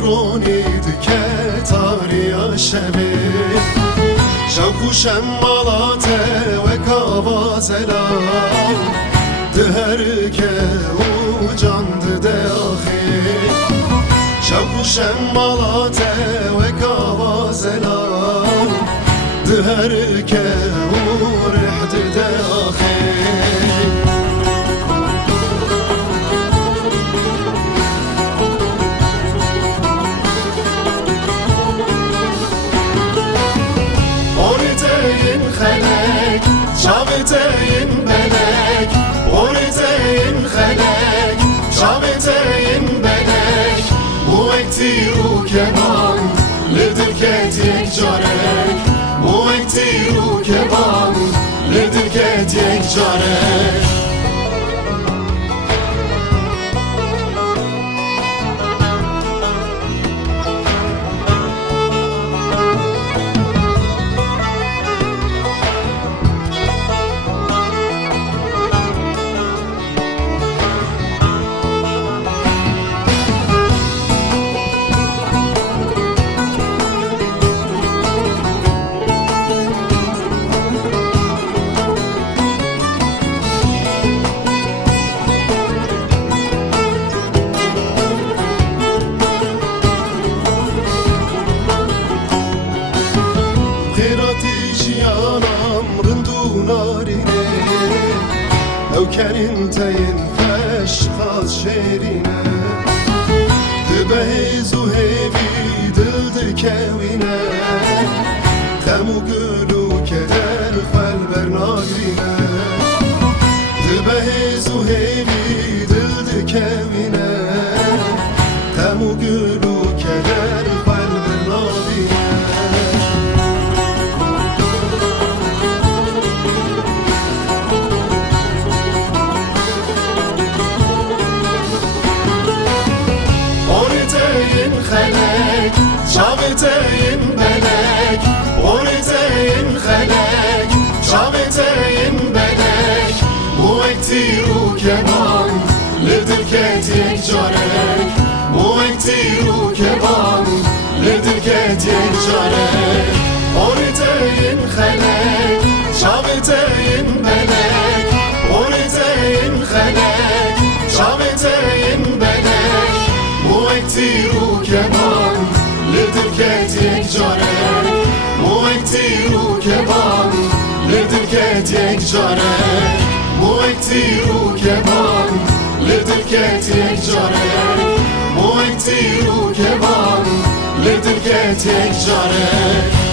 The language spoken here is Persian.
رونید که تاریا شبه شوکوشم مالاته و کاوازلا دهر که او جاند ده آخی شوکوشم مالاته و کاوازلا دهر که او رحد ده آخی خلق شابتين بلك ورتين خلق شابتين بلك وكتير وكمان لدركت يكجارك وكتير وكمان لدركت يكجارك لو كان انت ينفش خاص شيرينا تبهز وهيبي دلد كاوينا خمو قلو كدر فالبرناقرينا تبهز وهيبي دلد كاوينا خمو قلو كدر فالبرناقرينا خلق شابتين بلك ورتين خلق شابتين بلك وكتير وكمان لدركت يكجارك وكتير وكمان لدركت يكجارك ورتين خلق شابتين بلك ورتين خلق شابتين بلك وكتير وكمان لدركت يكجارك وكتير وكمان لدركت يكجارك وكتير وكمان لدركت يكجارك وكتير وكمان لدركت يكجارك